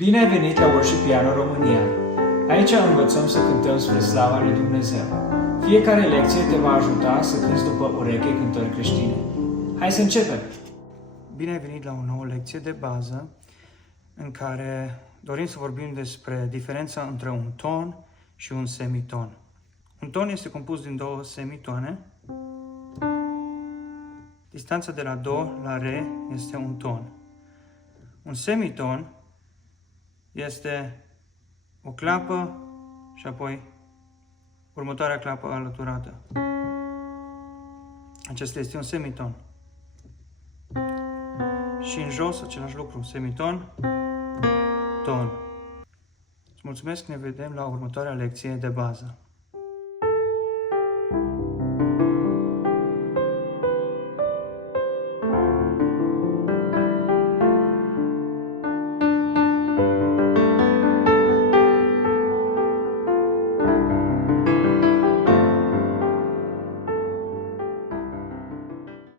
Bine ai venit la Worship Piano România! Aici învățăm să cântăm spre slava lui Dumnezeu. Fiecare lecție te va ajuta să cânți după ureche cântări creștine. Hai să începem! Bine ai venit la o nouă lecție de bază în care dorim să vorbim despre diferența între un ton și un semiton. Un ton este compus din două semitoane. Distanța de la do la re este un ton. Un semiton este o clapă și apoi următoarea clapă alăturată. Acesta este un semiton. Și în jos același lucru, semiton, ton. Îți mulțumesc, ne vedem la următoarea lecție de bază.